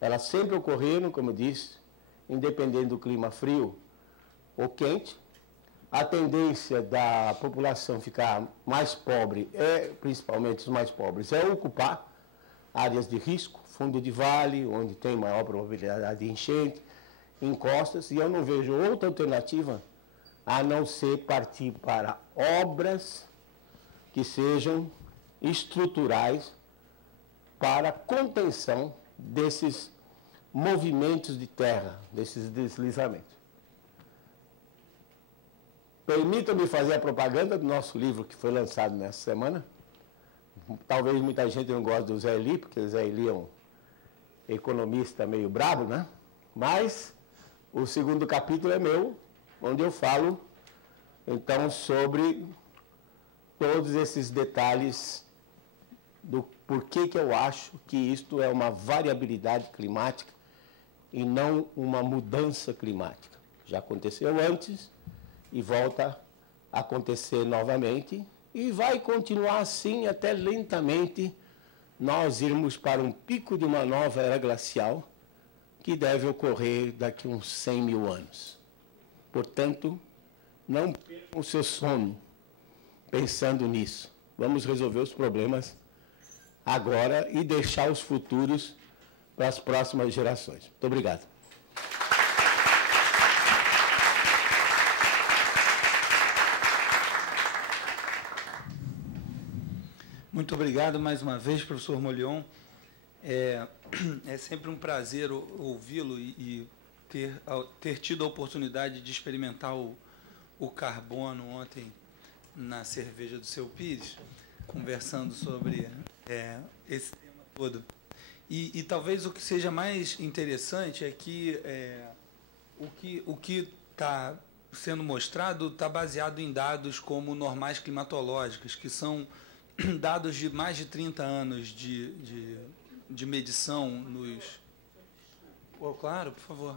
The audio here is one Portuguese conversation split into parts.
Elas sempre ocorreram, como eu disse, independente do clima frio ou quente. A tendência da população ficar mais pobre, principalmente os mais pobres, é ocupar áreas de risco, fundo de vale, onde tem maior probabilidade de enchente, encostas, e eu não vejo outra alternativa a não ser partir para obras que sejam estruturais para contenção desses movimentos de terra, desses deslizamentos. Permita-me fazer a propaganda do nosso livro que foi lançado nessa semana. Talvez muita gente não goste do Zé Eli, porque o Zé Eli é um economista meio brabo, né? Mas o segundo capítulo é meu, onde eu falo, então, sobre todos esses detalhes do porquê que eu acho que isto é uma variabilidade climática e não uma mudança climática. Já aconteceu antes e volta a acontecer novamente e vai continuar assim até lentamente nós irmos para um pico de uma nova era glacial que deve ocorrer daqui a uns 100 mil anos. Portanto, não percam o seu sono pensando nisso. Vamos resolver os problemas agora e deixar os futuros para as próximas gerações. Muito obrigado. Muito obrigado mais uma vez, professor Molion. É sempre um prazer ouvi-lo e ter tido a oportunidade de experimentar o carbono ontem na cerveja do seu Pires, conversando sobre esse tema todo. E talvez o que seja mais interessante é que o que está sendo mostrado está baseado em dados como normais climatológicas, que são dados de mais de 30 anos de medição nos... Oh, claro, por favor.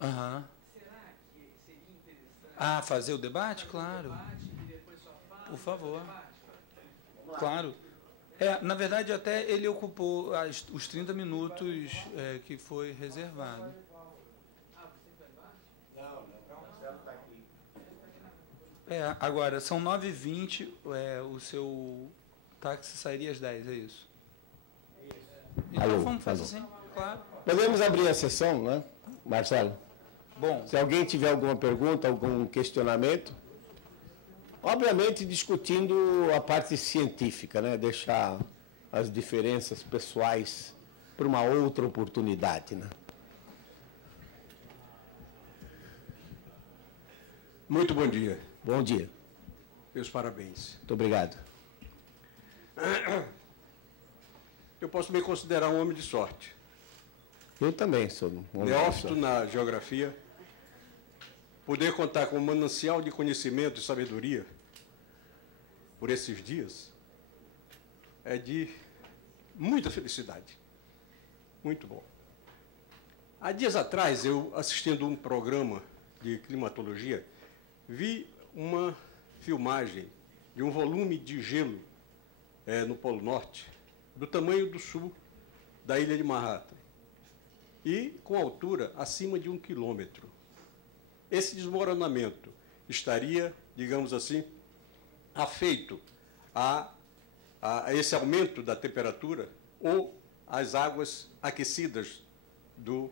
Aham. Será que seria interessante fazer o debate? Claro. Por favor. Claro. Na verdade, até ele ocupou os 30 minutos que foi reservado. Agora, são 9h20, o seu táxi sairia às 10, é isso? Então, vamos fazer assim, claro. Podemos abrir a sessão, né, Marcelo? Bom. Se alguém tiver alguma pergunta, algum questionamento, obviamente discutindo a parte científica, né, deixar as diferenças pessoais para uma outra oportunidade, né? Muito bom dia. Bom dia. Meus parabéns. Muito obrigado. Eu posso me considerar um homem de sorte. Eu também sou um homem neófito na geografia. Poder contar com um manancial de conhecimento e sabedoria por esses dias é de muita felicidade. Muito bom. Há dias atrás, eu assistindo um programa de climatologia, vi uma filmagem de um volume de gelo no Polo Norte, do tamanho do sul da ilha de Manhattan, e com altura acima de 1 quilômetro. Esse desmoronamento estaria, digamos assim, afeito a esse aumento da temperatura ou às águas aquecidas do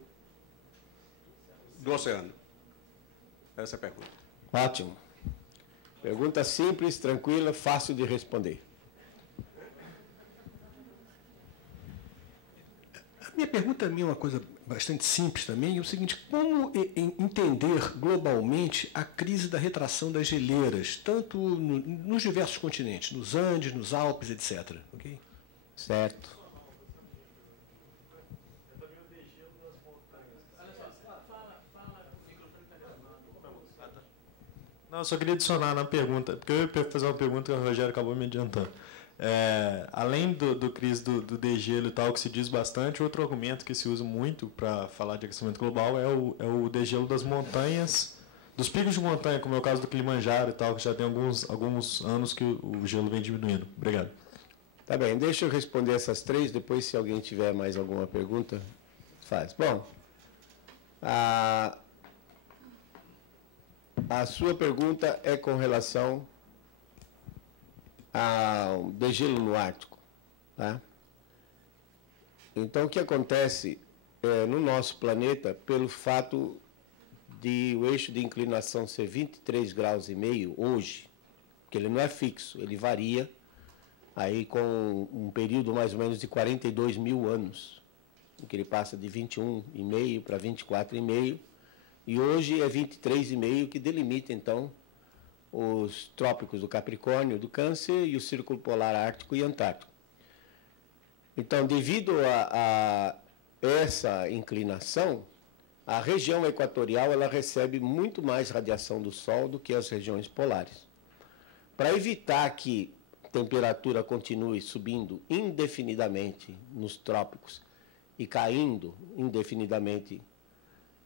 oceano? Essa é a pergunta. Ótimo. Pergunta simples, tranquila, fácil de responder. A minha pergunta é uma coisa bastante simples também, é o seguinte: como entender globalmente a crise da retração das geleiras, tanto nos diversos continentes, nos Andes, nos Alpes, etc. Okay? Certo. Não, eu só queria adicionar na pergunta, porque eu ia fazer uma pergunta que o Rogério acabou me adiantando. Além do crise do degelo e tal, que se diz bastante, outro argumento que se usa muito para falar de aquecimento global é o degelo das montanhas dos picos de montanha, como é o caso do Kilimanjaro e tal, que já tem alguns anos que o gelo vem diminuindo. Obrigado. Tá bem, deixa eu responder essas três, depois se alguém tiver mais alguma pergunta, faz. Bom, a sua pergunta é com relação ao degelo no Ártico, tá? Então, o que acontece no nosso planeta, pelo fato de o eixo de inclinação ser 23 graus e meio hoje, que ele não é fixo, ele varia aí com um período mais ou menos de 42 mil anos, em que ele passa de 21,5 para 24,5, e hoje é 23,5, que delimita, então, os trópicos do Capricórnio, do Câncer, e o Círculo Polar Ártico e Antártico. Então, devido a essa inclinação, a região equatorial ela recebe muito mais radiação do Sol do que as regiões polares. Para evitar que a temperatura continue subindo indefinidamente nos trópicos e caindo indefinidamente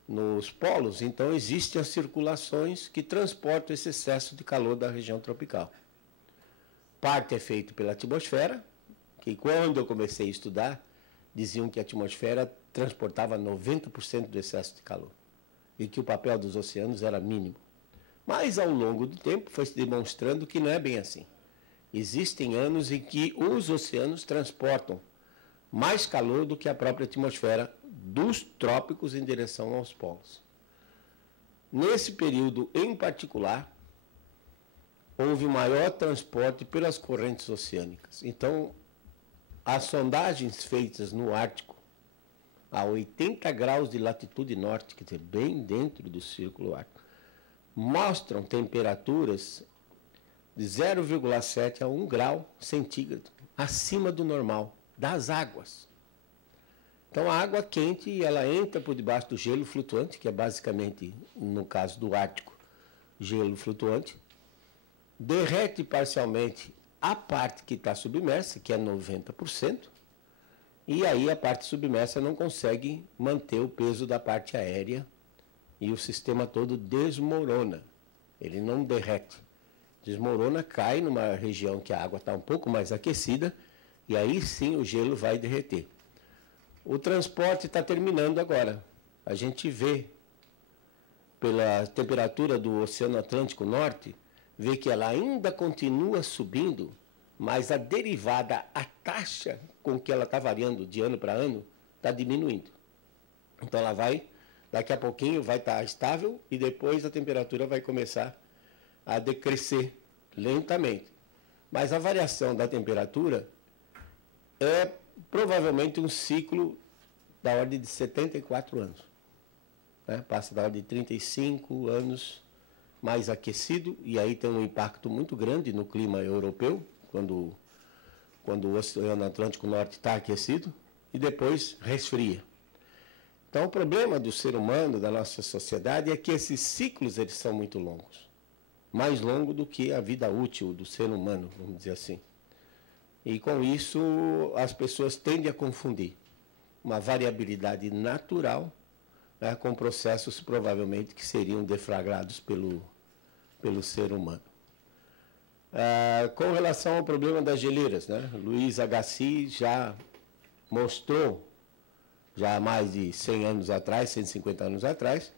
nos polos, então existem as circulações que transportam esse excesso de calor da região tropical. Parte é feito pela atmosfera, que quando eu comecei a estudar, diziam que a atmosfera transportava 90% do excesso de calor e que o papel dos oceanos era mínimo. Mas, ao longo do tempo, foi se demonstrando que não é bem assim. Existem anos em que os oceanos transportam mais calor do que a própria atmosfera dos trópicos em direção aos polos. Nesse período em particular, houve maior transporte pelas correntes oceânicas. Então, as sondagens feitas no Ártico, a 80 graus de latitude norte, quer dizer, bem dentro do Círculo Ártico, mostram temperaturas de 0,7 a 1 grau centígrado, acima do normal, das águas. Então, a água quente, ela entra por debaixo do gelo flutuante, que é basicamente, no caso do Ártico, gelo flutuante, derrete parcialmente a parte que está submersa, que é 90%, e aí a parte submersa não consegue manter o peso da parte aérea e o sistema todo desmorona. Ele não derrete. Desmorona, cai numa região que a água está um pouco mais aquecida, e aí sim o gelo vai derreter. O transporte está terminando agora. A gente vê, pela temperatura do Oceano Atlântico Norte, vê que ela ainda continua subindo, mas a derivada, a taxa com que ela está variando de ano para ano, está diminuindo. Então ela vai, daqui a pouquinho vai estar estável e depois a temperatura vai começar a decrescer lentamente. Mas a variação da temperatura é provavelmente um ciclo da ordem de 74 anos. Né? Passa da ordem de 35 anos mais aquecido, e aí tem um impacto muito grande no clima europeu, quando o Oceano Atlântico Norte está aquecido, e depois resfria. Então, o problema do ser humano, da nossa sociedade, é que esses ciclos eles são muito longos. Mais longo do que a vida útil do ser humano, vamos dizer assim. E, com isso, as pessoas tendem a confundir uma variabilidade natural, né, com processos, provavelmente, que seriam deflagrados pelo ser humano. Com relação ao problema das geleiras, né, Luiz Agassiz já mostrou, já há mais de 100 anos atrás, 150 anos atrás,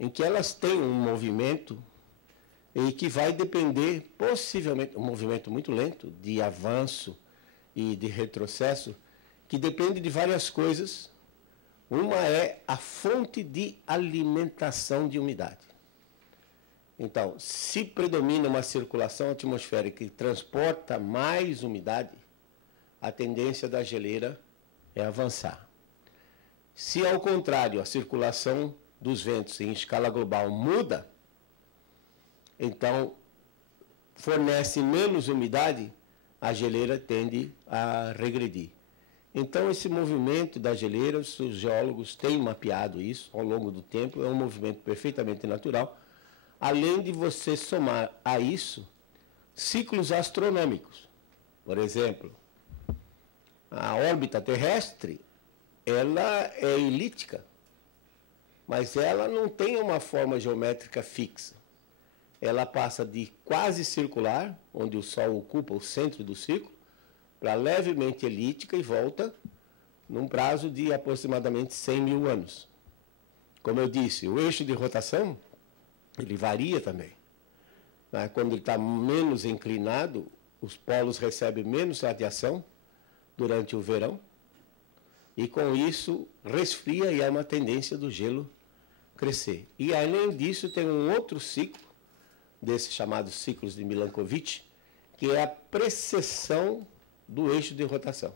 em que elas têm um movimento e que vai depender, possivelmente, um movimento muito lento, de avanço e de retrocesso, que depende de várias coisas. Uma é a fonte de alimentação de umidade. Então, se predomina uma circulação atmosférica que transporta mais umidade, a tendência da geleira é avançar. Se, ao contrário, a circulação dos ventos em escala global muda, então fornece menos umidade, a geleira tende a regredir. Então, esse movimento da geleira, os geólogos têm mapeado isso ao longo do tempo, é um movimento perfeitamente natural, além de você somar a isso ciclos astronômicos. Por exemplo, a órbita terrestre, ela é elíptica. mas ela não tem uma forma geométrica fixa. Ela passa de quase circular, onde o Sol ocupa o centro do círculo, para levemente elíptica e volta num prazo de aproximadamente 100 mil anos. Como eu disse, o eixo de rotação, ele varia também. Quando ele está menos inclinado, os polos recebem menos radiação durante o verão, e com isso resfria e há uma tendência do gelo crescer. E além disso tem um outro ciclo, desses chamados ciclos de Milankovitch, que é a precessão do eixo de rotação,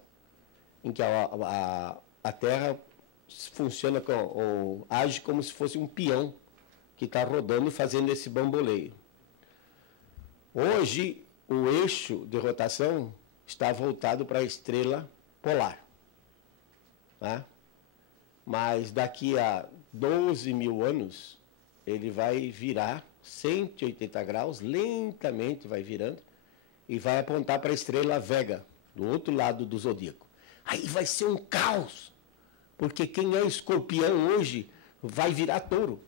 em que a Terra funciona ou age como se fosse um peão que está rodando e fazendo esse bamboleio. Hoje, o eixo de rotação está voltado para a estrela polar. Tá? Mas daqui a 12 mil anos, ele vai virar 180 graus, lentamente vai virando, e vai apontar para a estrela Vega, do outro lado do zodíaco. Aí vai ser um caos, porque quem é escorpião hoje vai virar touro.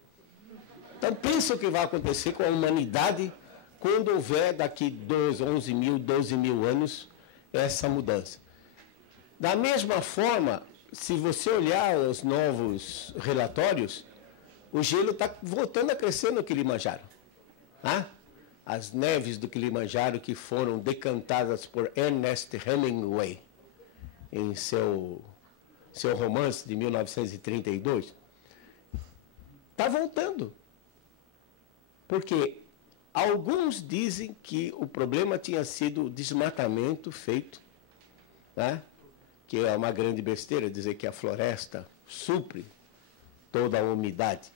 Então pensa o que vai acontecer com a humanidade quando houver daqui 12 mil anos essa mudança. Da mesma forma, se você olhar os novos relatórios, o gelo está voltando a crescer no Kilimanjaro. As neves do Kilimanjaro que foram decantadas por Ernest Hemingway em seu romance de 1932, está voltando. Porque alguns dizem que o problema tinha sido o desmatamento feito, que é uma grande besteira dizer que a floresta supre toda a umidade.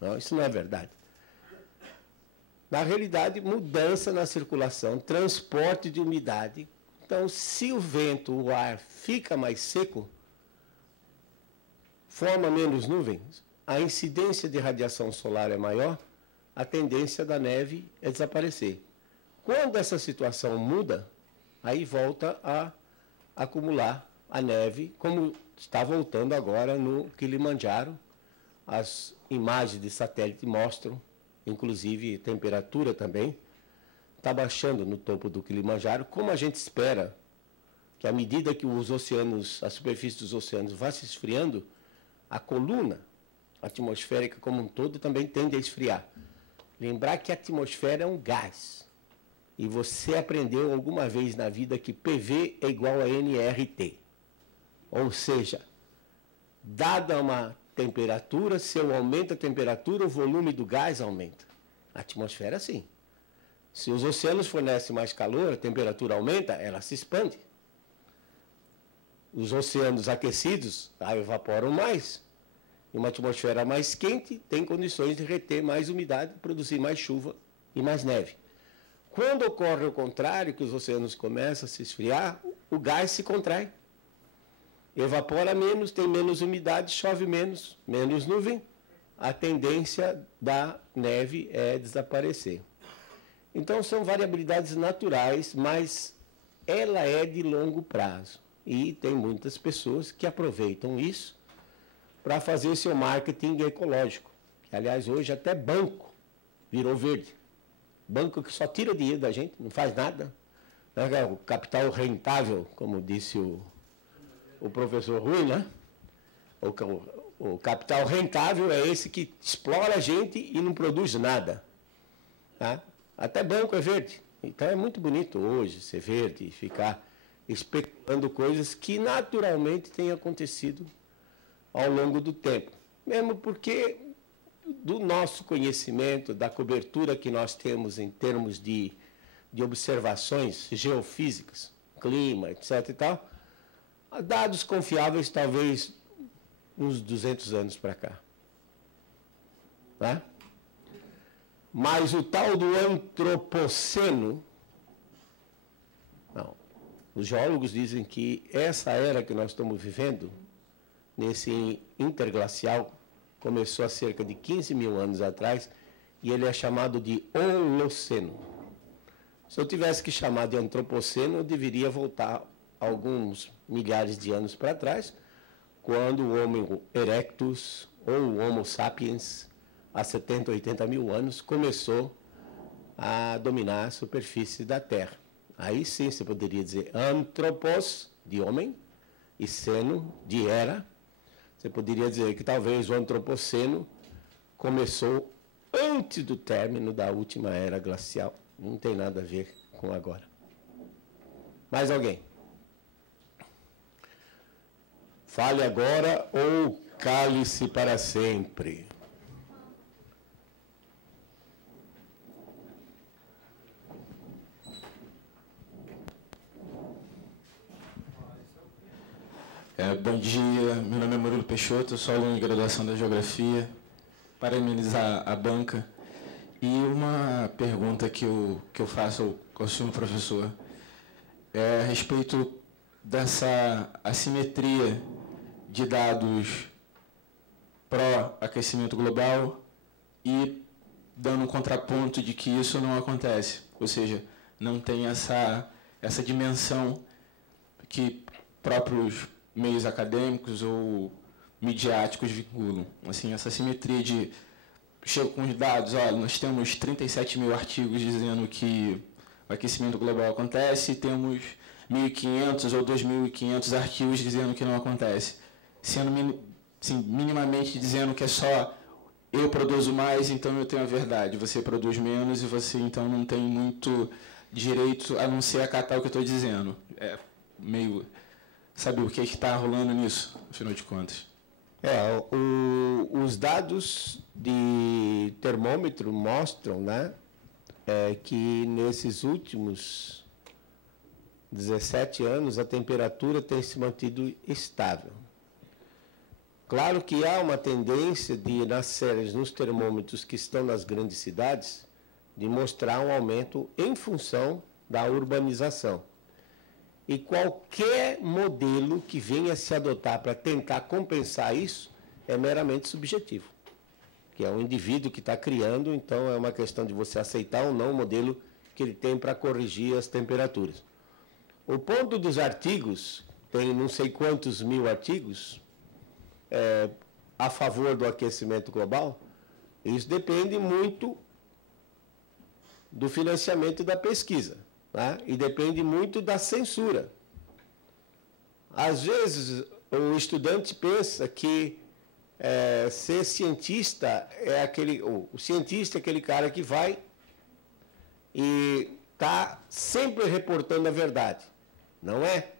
Não, isso não é verdade. Na realidade, mudança na circulação, transporte de umidade. Então, se o vento, o ar fica mais seco, forma menos nuvens, a incidência de radiação solar é maior, a tendência da neve é desaparecer. Quando essa situação muda, aí volta a acumular a neve, como está voltando agora no Kilimanjaro. As imagens de satélite mostram, inclusive temperatura também, está baixando no topo do Kilimanjaro, como a gente espera que à medida que os oceanos, a superfície dos oceanos vá se esfriando, a coluna atmosférica como um todo também tende a esfriar. Lembrar que a atmosfera é um gás. E você aprendeu alguma vez na vida que PV é igual a nRT. Ou seja, dada uma temperatura, se eu aumento a temperatura, o volume do gás aumenta. A atmosfera, sim. Se os oceanos fornecem mais calor, a temperatura aumenta, ela se expande. Os oceanos aquecidos evaporam mais. E uma atmosfera mais quente tem condições de reter mais umidade, produzir mais chuva e mais neve. Quando ocorre o contrário, que os oceanos começam a se esfriar, o gás se contrai. Evapora menos, tem menos umidade, chove menos, menos nuvem. A tendência da neve é desaparecer. Então, são variabilidades naturais, mas ela é de longo prazo. E tem muitas pessoas que aproveitam isso para fazer o seu marketing ecológico. Que, aliás, hoje até banco virou verde. Banco que só tira dinheiro da gente, não faz nada. O capital rentável, como disse o professor Rui, né? O capital rentável é esse que explora a gente e não produz nada. Tá? Até banco é verde. Então é muito bonito hoje ser verde e ficar especulando coisas que naturalmente têm acontecido ao longo do tempo. Mesmo porque do nosso conhecimento, da cobertura que nós temos em termos de observações geofísicas, clima, etc. e tal, dados confiáveis talvez uns 200 anos para cá. Tá? Mas o tal do antropoceno, não. Os geólogos dizem que essa era que nós estamos vivendo, nesse interglacial, começou há cerca de 15 mil anos atrás, e ele é chamado de Holoceno. Se eu tivesse que chamar de antropoceno, eu deveria voltar alguns milhares de anos para trás, quando o Homo erectus, ou o Homo sapiens, há 70, 80 mil anos, começou a dominar a superfície da Terra. Aí sim você poderia dizer antropos, de homem, e seno, de era. Você poderia dizer que talvez o antropoceno começou antes do término da última era glacial. Não tem nada a ver com agora. Mais alguém? Fale agora ou cale-se para sempre. Bom dia, meu nome é Murilo Peixoto, eu sou aluno de graduação da Geografia, parabenizar a banca. E uma pergunta que eu faço ao senhor professor é a respeito dessa assimetria de dados pró-aquecimento global e dando um contraponto de que isso não acontece, ou seja, não tem essa dimensão que próprios meios acadêmicos ou midiáticos vinculam. Assim, essa simetria de... Chego com os dados, olha, nós temos 37 mil artigos dizendo que o aquecimento global acontece, e temos 1.500 ou 2.500 artigos dizendo que não acontece. Sendo minimamente dizendo que é só eu produzo mais, então eu tenho a verdade. Você produz menos e você, então, não tem muito direito a não ser acatar o que eu estou dizendo. É meio... Sabe o que está rolando nisso, afinal de contas? Os dados de termômetro mostram, né, que nesses últimos 17 anos a temperatura tem se mantido estável. Claro que há uma tendência de, nas séries, nos termômetros que estão nas grandes cidades, de mostrar um aumento em função da urbanização. E qualquer modelo que venha se adotar para tentar compensar isso é meramente subjetivo. Que é um indivíduo que está criando, então é uma questão de você aceitar ou não o modelo que ele tem para corrigir as temperaturas. O ponto dos artigos, tem não sei quantos mil artigos a favor do aquecimento global, isso depende muito do financiamento da pesquisa. Tá? E depende muito da censura. Às vezes, o estudante pensa que ser cientista é o cientista é aquele cara que vai e está sempre reportando a verdade. Não é?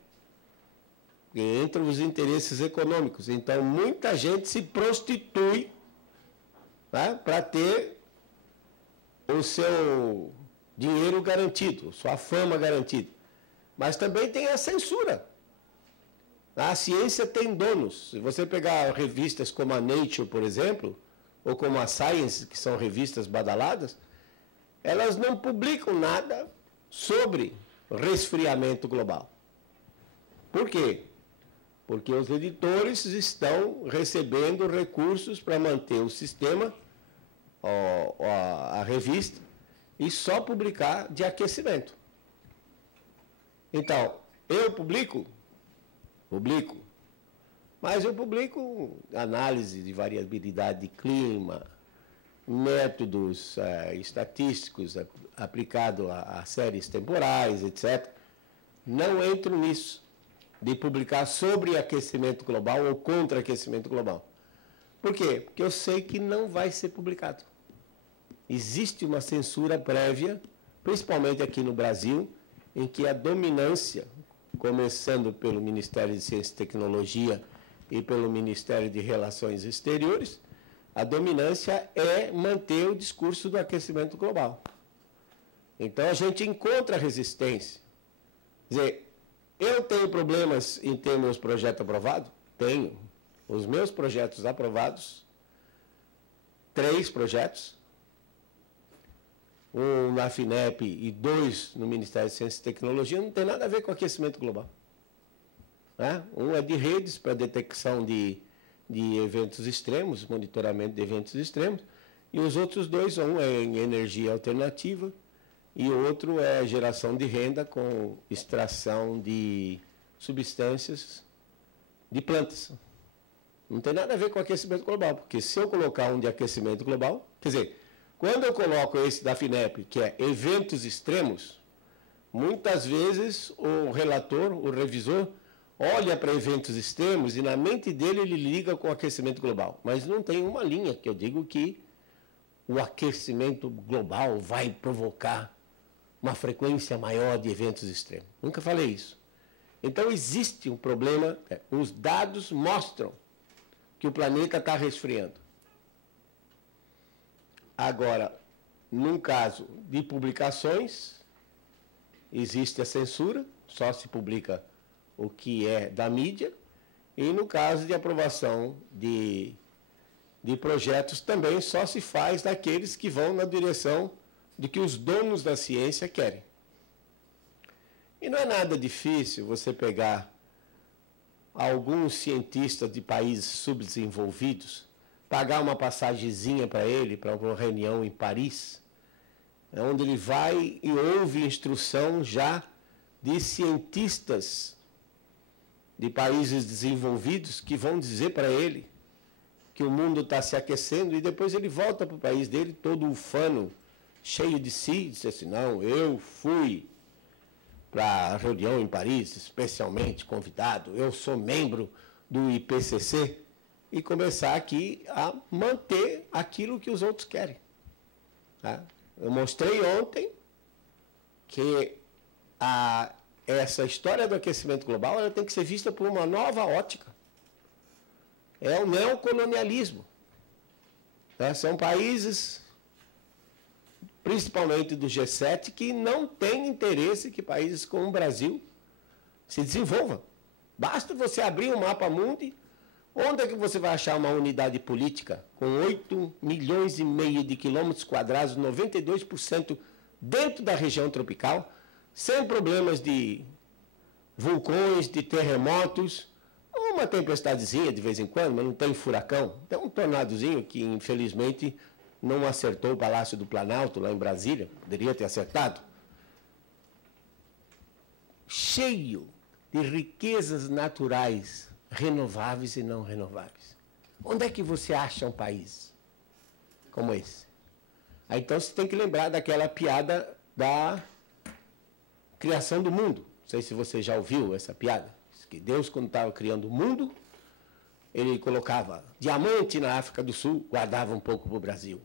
E entram os interesses econômicos. Então, muita gente se prostitui, tá? Para ter o seu dinheiro garantido, sua fama garantida. Mas também tem a censura. A ciência tem donos. Se você pegar revistas como a Nature, por exemplo, ou como a Science, que são revistas badaladas, elas não publicam nada sobre resfriamento global. Por quê? Porque os editores estão recebendo recursos para manter o sistema, a revista, e só publicar de aquecimento. Então, eu publico, mas eu publico análise de variabilidade de clima, métodos estatísticos aplicados a séries temporais, etc. Não entro nisso, de publicar sobre aquecimento global ou contra aquecimento global. Por quê? Porque eu sei que não vai ser publicado. Existe uma censura prévia, principalmente aqui no Brasil, em que a dominância, começando pelo Ministério de Ciência e Tecnologia e pelo Ministério de Relações Exteriores, a dominância é manter o discurso do aquecimento global. Então a gente encontra resistência. Quer dizer, eu tenho problemas em ter meus projetos aprovados? Tenho. Os meus projetos aprovados, 3 projetos, um na FINEP e 2 no Ministério de Ciência e Tecnologia, não tem nada a ver com aquecimento global. Né? Um é de redes para detecção de eventos extremos, monitoramento de eventos extremos, e os outros 2, um é em energia alternativa e o outro é geração de renda com extração de substâncias de plantas. Não tem nada a ver com aquecimento global, porque se eu colocar um de aquecimento global, quer dizer, quando eu coloco esse da FINEP, que é eventos extremos, muitas vezes o relator, o revisor, olha para eventos extremos e na mente dele ele liga com o aquecimento global. Mas não tem uma linha que eu digo que o aquecimento global vai provocar uma frequência maior de eventos extremos. Nunca falei isso. Então existe um problema, os dados mostram que o planeta está resfriando. Agora, num caso de publicações, existe a censura, só se publica o que é da mídia, e no caso de aprovação de projetos também só se faz daqueles que vão na direção de que os donos da ciência querem. E não é nada difícil você pegar alguns cientistas de países subdesenvolvidos, pagar uma passagenzinha para ele, para uma reunião em Paris, onde ele vai e ouve instrução já de cientistas de países desenvolvidos que vão dizer para ele que o mundo está se aquecendo, e depois ele volta para o país dele todo ufano, cheio de si, e diz assim, não, eu fui para a reunião em Paris, especialmente convidado, eu sou membro do IPCC, e começar aqui a manter aquilo que os outros querem. Tá? Eu mostrei ontem que essa história do aquecimento global ela tem que ser vista por uma nova ótica. É o neocolonialismo. Tá? São países, principalmente do G7, que não têm interesse que países como o Brasil se desenvolvam. Basta você abrir um mapa mundi, onde é que você vai achar uma unidade política com 8,5 milhões de quilômetros quadrados, 92% dentro da região tropical, sem problemas de vulcões, de terremotos, uma tempestadezinha de vez em quando, mas não tem furacão. Tem um tornadozinho que, infelizmente, não acertou o Palácio do Planalto, lá em Brasília, poderia ter acertado. Cheio de riquezas naturais, renováveis e não renováveis. Onde é que você acha um país como esse? Aí, então você tem que lembrar daquela piada da criação do mundo. Não sei se você já ouviu essa piada. Que Deus, quando estava criando o mundo, ele colocava diamante na África do Sul, guardava um pouco para o Brasil.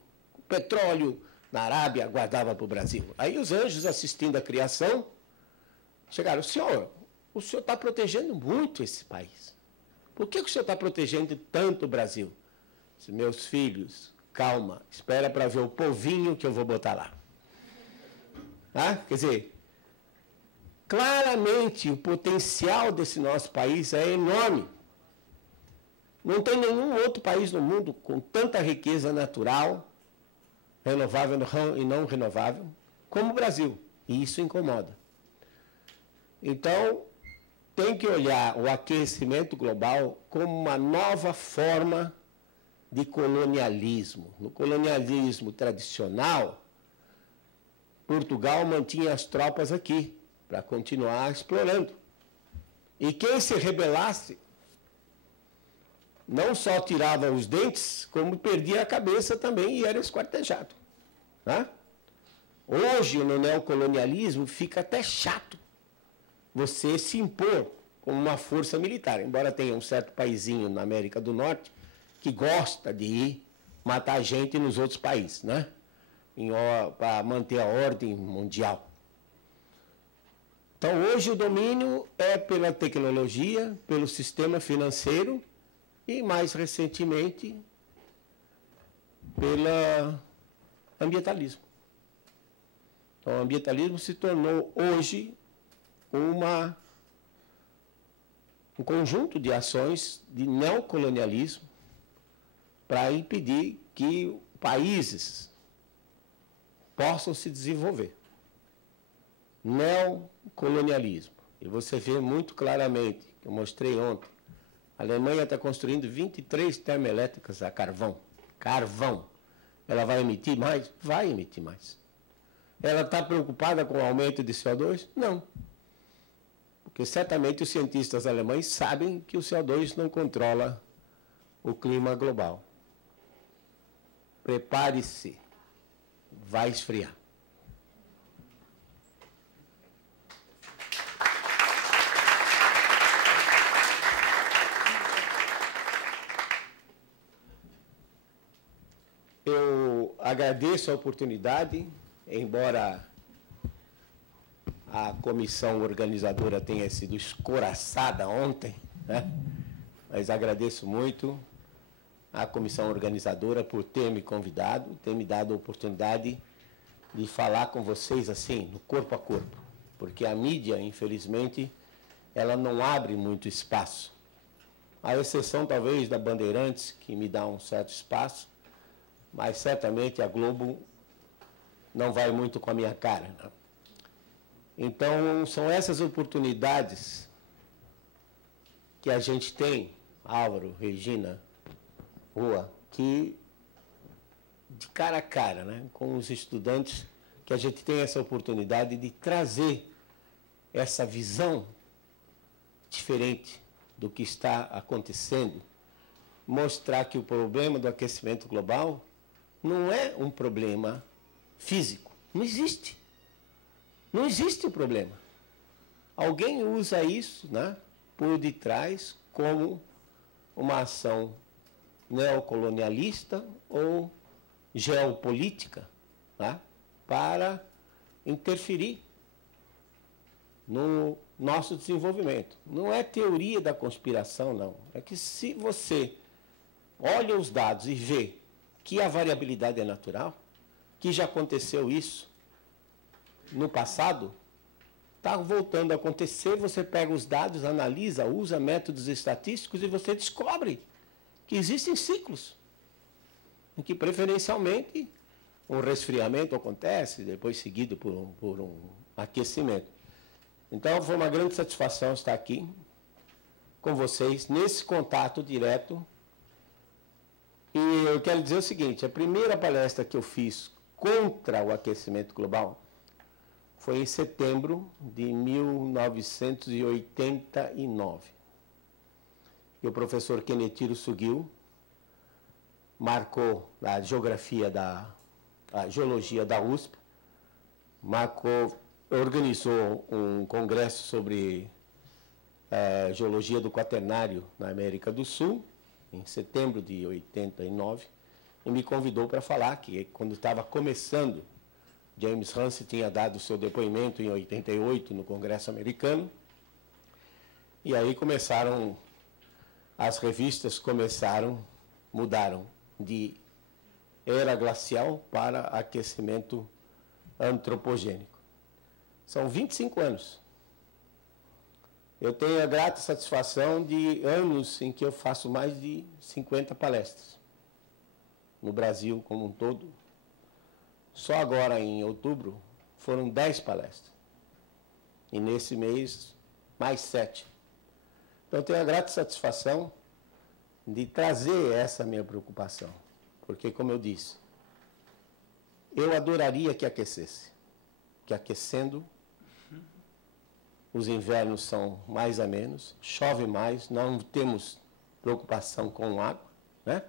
Petróleo na Arábia, guardava para o Brasil. Aí os anjos, assistindo a criação, chegaram, o senhor está protegendo muito esse país. Por que o senhor está protegendo tanto o Brasil? Disse, meus filhos, calma, espera para ver o povinho que eu vou botar lá. Quer dizer, claramente o potencial desse nosso país é enorme. Não tem nenhum outro país no mundo com tanta riqueza natural, renovável e não renovável, como o Brasil. E isso incomoda. Então, tem que olhar o aquecimento global como uma nova forma de colonialismo. No colonialismo tradicional, Portugal mantinha as tropas aqui para continuar explorando. E quem se rebelasse não só tirava os dentes, como perdia a cabeça também e era esquartejado. Né? Hoje, no neocolonialismo, fica até chato você se impor como uma força militar, embora tenha um certo paizinho na América do Norte que gosta de ir matar gente nos outros países, né? Para manter a ordem mundial. Então, hoje o domínio é pela tecnologia, pelo sistema financeiro e, mais recentemente, pelo ambientalismo. Então, o ambientalismo se tornou hoje um conjunto de ações de neocolonialismo para impedir que países possam se desenvolver. Neocolonialismo. E você vê muito claramente, que eu mostrei ontem, a Alemanha está construindo 23 termoelétricas a carvão. Carvão. Ela vai emitir mais? Vai emitir mais. Ela está preocupada com o aumento de CO2? Não. Porque certamente os cientistas alemães sabem que o CO2 não controla o clima global. Prepare-se, vai esfriar. Eu agradeço a oportunidade, embora a comissão organizadora tenha sido escoraçada ontem, né? Mas agradeço muito a comissão organizadora por ter me convidado, ter me dado a oportunidade de falar com vocês assim, no corpo a corpo, porque a mídia, infelizmente, ela não abre muito espaço, à exceção talvez da Bandeirantes, que me dá um certo espaço, mas certamente a Globo não vai muito com a minha cara, né? Então, são essas oportunidades que a gente tem, Álvaro, Regina, Rua, que de cara a cara, né, com os estudantes, que a gente tem essa oportunidade de trazer essa visão diferente do que está acontecendo, mostrar que o problema do aquecimento global não é um problema físico, não existe. Não existe o problema. Alguém usa isso, né, por detrás como uma ação neocolonialista ou geopolítica, né, para interferir no nosso desenvolvimento. Não é teoria da conspiração, não. É que se você olha os dados e vê que a variabilidade é natural, que já aconteceu isso no passado, está voltando a acontecer, você pega os dados, analisa, usa métodos estatísticos e você descobre que existem ciclos, em que preferencialmente um resfriamento acontece, depois seguido por um aquecimento. Então foi uma grande satisfação estar aqui com vocês, nesse contato direto. E eu quero dizer o seguinte, a primeira palestra que eu fiz contra o aquecimento global foi em setembro de 1989. E o professor Kenetiro Sugil marcou a geografia a geologia da USP, organizou um congresso sobre geologia do quaternário na América do Sul, em setembro de 89, e me convidou para falar que quando estava começando, James Hansen tinha dado seu depoimento em 88 no Congresso americano, e aí as revistas mudaram de era glacial para aquecimento antropogênico. São 25 anos. Eu tenho a grata satisfação de anos em que eu faço mais de 50 palestras, no Brasil como um todo. Só agora, em outubro, foram 10 palestras. E nesse mês, mais 7. Então, eu tenho a grata satisfação de trazer essa minha preocupação. Porque, como eu disse, eu adoraria que aquecesse. Que aquecendo, os invernos são mais amenos, chove mais, não temos preocupação com água, né?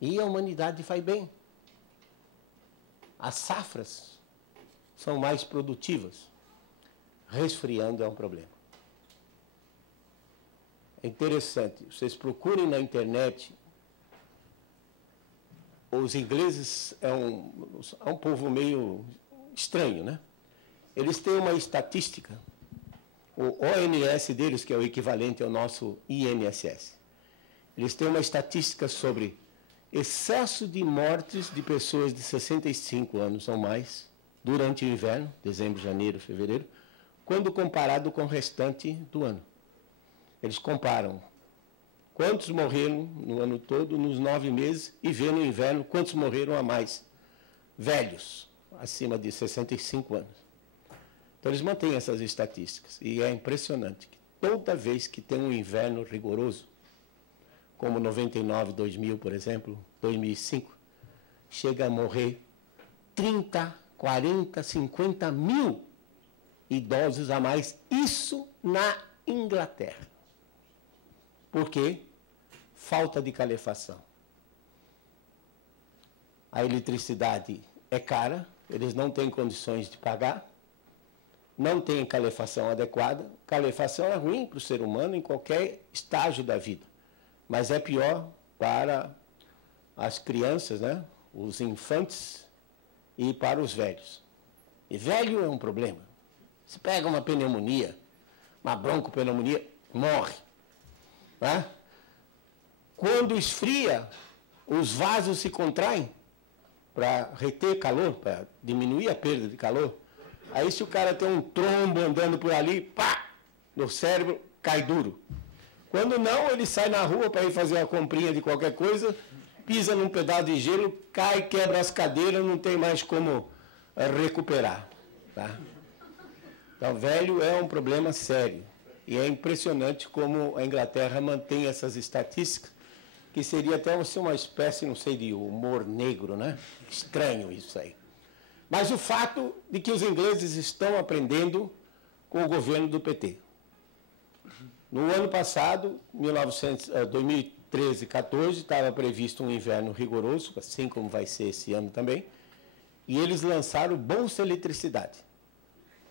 E a humanidade vai bem. As safras são mais produtivas. Resfriando é um problema. É interessante, vocês procurem na internet. Os ingleses é um povo meio estranho, né? Eles têm uma estatística, o ONS deles, que é o equivalente ao nosso INSS. Eles têm uma estatística sobre excesso de mortes de pessoas de 65 anos ou mais durante o inverno, dezembro, janeiro, fevereiro, quando comparado com o restante do ano. Eles comparam quantos morreram no ano todo, nos 9 meses, e vê no inverno quantos morreram a mais, velhos, acima de 65 anos. Então, eles mantêm essas estatísticas. E é impressionante que toda vez que tem um inverno rigoroso, como 99, 2000, por exemplo, 2005, chega a morrer 30, 40, 50 mil idosos a mais. Isso na Inglaterra. Por quê? falta de calefação. A eletricidade é cara, eles não têm condições de pagar, não têm calefação adequada. Calefação é ruim para o ser humano em qualquer estágio da vida, mas é pior para as crianças, né? Os infantes e para os velhos. E velho é um problema. Se pega uma pneumonia, uma broncopneumonia, morre. Né? Quando esfria, os vasos se contraem para reter calor, para diminuir a perda de calor. Aí se o cara tem um trombo andando por ali, pá, no cérebro cai duro. Quando não, ele sai na rua para ir fazer uma comprinha de qualquer coisa, pisa num pedaço de gelo, cai, quebra as cadeiras, não tem mais como recuperar. Tá? Então, velho é um problema sério. E é impressionante como a Inglaterra mantém essas estatísticas, que seria até uma espécie, não sei, de humor negro, né? Estranho isso aí. Mas o fato de que os ingleses estão aprendendo com o governo do PT. No ano passado, 2013-14, estava previsto um inverno rigoroso, assim como vai ser esse ano também, e eles lançaram Bolsa Eletricidade.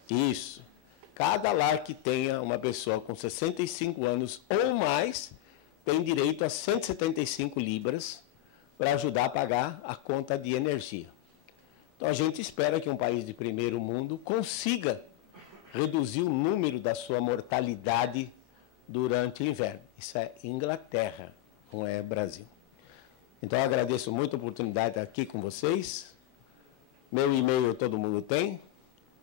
Isso. Cada lar que tenha uma pessoa com 65 anos ou mais tem direito a 175 libras para ajudar a pagar a conta de energia. Então, a gente espera que um país de primeiro mundo consiga reduzir o número da sua mortalidade durante o inverno. Isso é Inglaterra, não é Brasil. Então, eu agradeço muito a oportunidade de estar aqui com vocês. Meu e-mail todo mundo tem.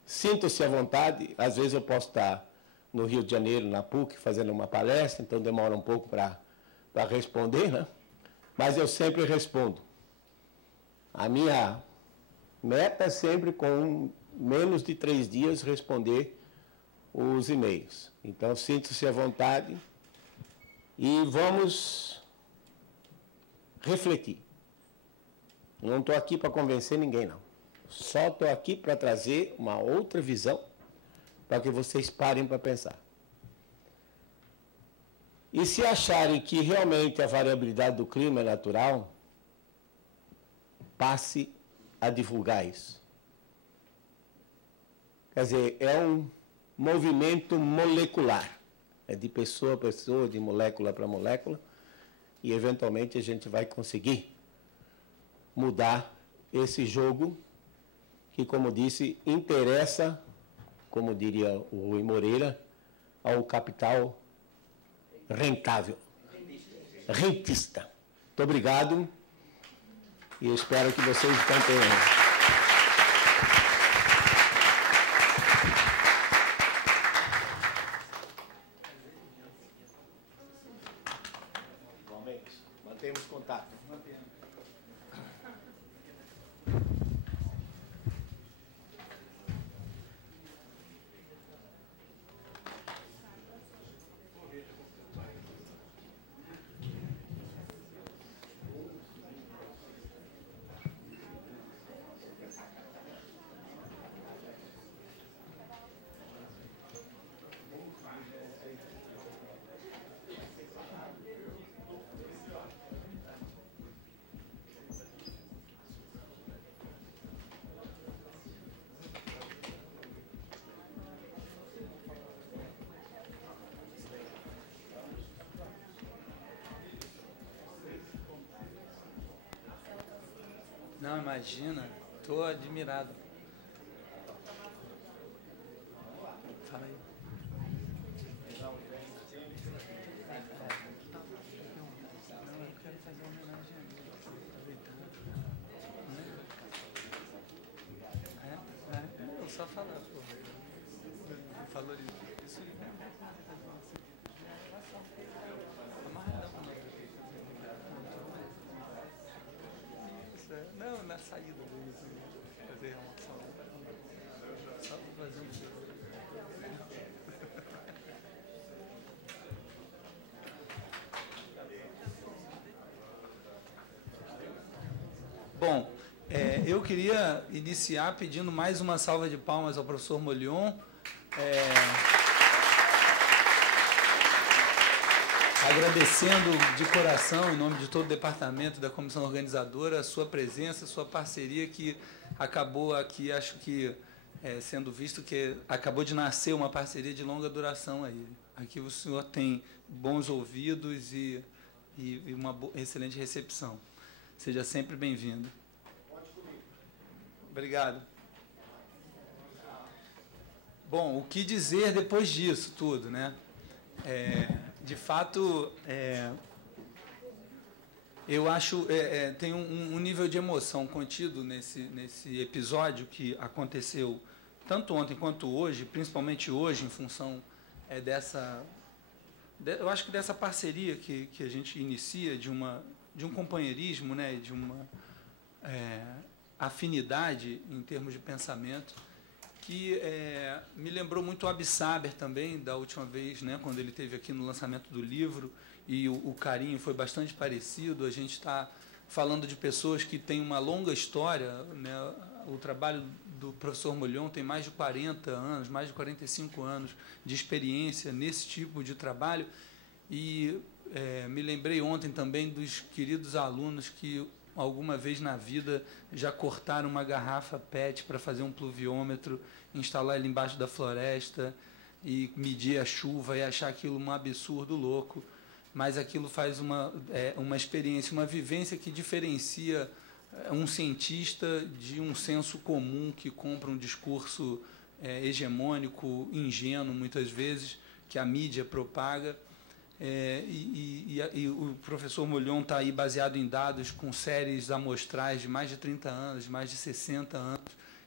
Sinto-se à vontade. Às vezes eu posso estar no Rio de Janeiro, na PUC, fazendo uma palestra, então demora um pouco para responder, né? Mas eu sempre respondo. A minha meta é sempre, com menos de 3 dias, responder os e-mails. Então, sinto-se à vontade e vamos refletir. Não estou aqui para convencer ninguém, não. Só estou aqui para trazer uma outra visão para que vocês parem para pensar. E se acharem que realmente a variabilidade do clima é natural, passe a divulgar isso. Quer dizer, é um movimento molecular. É de pessoa a pessoa, de molécula para molécula, e eventualmente a gente vai conseguir mudar esse jogo que, como disse, interessa, como diria o Rui Moreira, ao capital rentável, rentista. Muito obrigado e eu espero que vocês tenham. Mantemos contato. Não, imagina, estou admirado. Fala aí. Não, eu quero fazer uma homenagem a ele, aproveitando. Eu só falar, pô. Valorizo isso. Amarradão, né? Não, na saída dele, fazer uma ação. Só para fazer um. Bom, eu queria iniciar pedindo mais uma salva de palmas ao professor Molion. Agradecendo de coração, em nome de todo o departamento da comissão organizadora, a sua presença, a sua parceria, que acabou aqui, acho que, sendo visto que acabou de nascer uma parceria de longa duração aí. Aqui o senhor tem bons ouvidos e uma excelente recepção. Seja sempre bem-vindo. Obrigado. Bom, o que dizer depois disso tudo, né? De fato, eu acho tem um nível de emoção contido nesse episódio que aconteceu tanto ontem quanto hoje, principalmente hoje, em função eu acho que dessa parceria que a gente inicia, de um companheirismo, né, de uma afinidade em termos de pensamento, que me lembrou muito o Absaber também, da última vez, né, quando ele esteve aqui no lançamento do livro, e o carinho foi bastante parecido. A gente está falando de pessoas que têm uma longa história, né? O trabalho do professor Molhon tem mais de 40 anos, mais de 45 anos de experiência nesse tipo de trabalho, e me lembrei ontem também dos queridos alunos que alguma vez na vida já cortaram uma garrafa PET para fazer um pluviômetro, instalar ele embaixo da floresta e medir a chuva e achar aquilo um absurdo louco, mas aquilo faz uma experiência, uma vivência que diferencia um cientista de um senso comum que compra um discurso hegemônico, ingênuo muitas vezes, que a mídia propaga. E o professor Molhon está aí baseado em dados com séries amostrais de mais de 30 anos, de mais de 60 anos,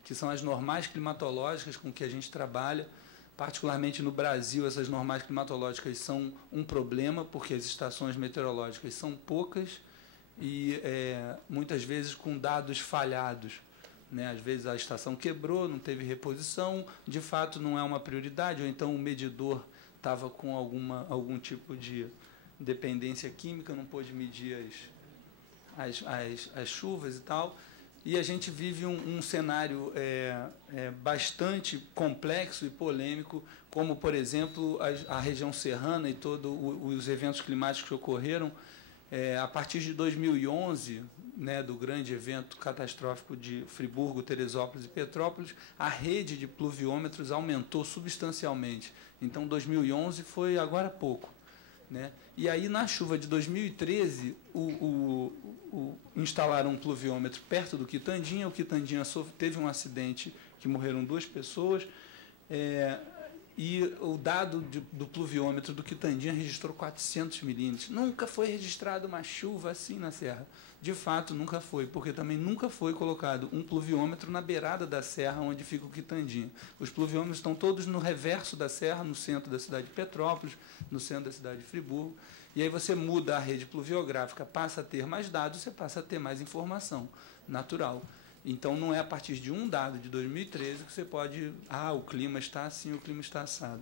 que são as normais climatológicas com que a gente trabalha. Particularmente no Brasil, essas normais climatológicas são um problema, porque as estações meteorológicas são poucas e muitas vezes com dados falhados, né? Às vezes a estação quebrou, não teve reposição, de fato não é uma prioridade, ou então o medidor estava com algum tipo de dependência química, não pôde medir as chuvas e tal. E a gente vive um cenário bastante complexo e polêmico, como, por exemplo, a região serrana e todos os eventos climáticos que ocorreram. A partir de 2011, né, do grande evento catastrófico de Friburgo, Teresópolis e Petrópolis, a rede de pluviômetros aumentou substancialmente. Então, 2011 foi agora há pouco, né? E aí, na chuva de 2013, instalaram um pluviômetro perto do Quitandinha. O Quitandinha teve um acidente que morreram 2 pessoas, e o dado do pluviômetro do Quitandinha registrou 400 milímetros. Nunca foi registrada uma chuva assim na serra. De fato, nunca foi, porque também nunca foi colocado um pluviômetro na beirada da serra onde fica o Quitandinha. Os pluviômetros estão todos no reverso da serra, no centro da cidade de Petrópolis, no centro da cidade de Friburgo. E aí você muda a rede pluviográfica, passa a ter mais dados, você passa a ter mais informação natural. Então, não é a partir de um dado de 2013 que você pode... o clima está assim, o clima está assado.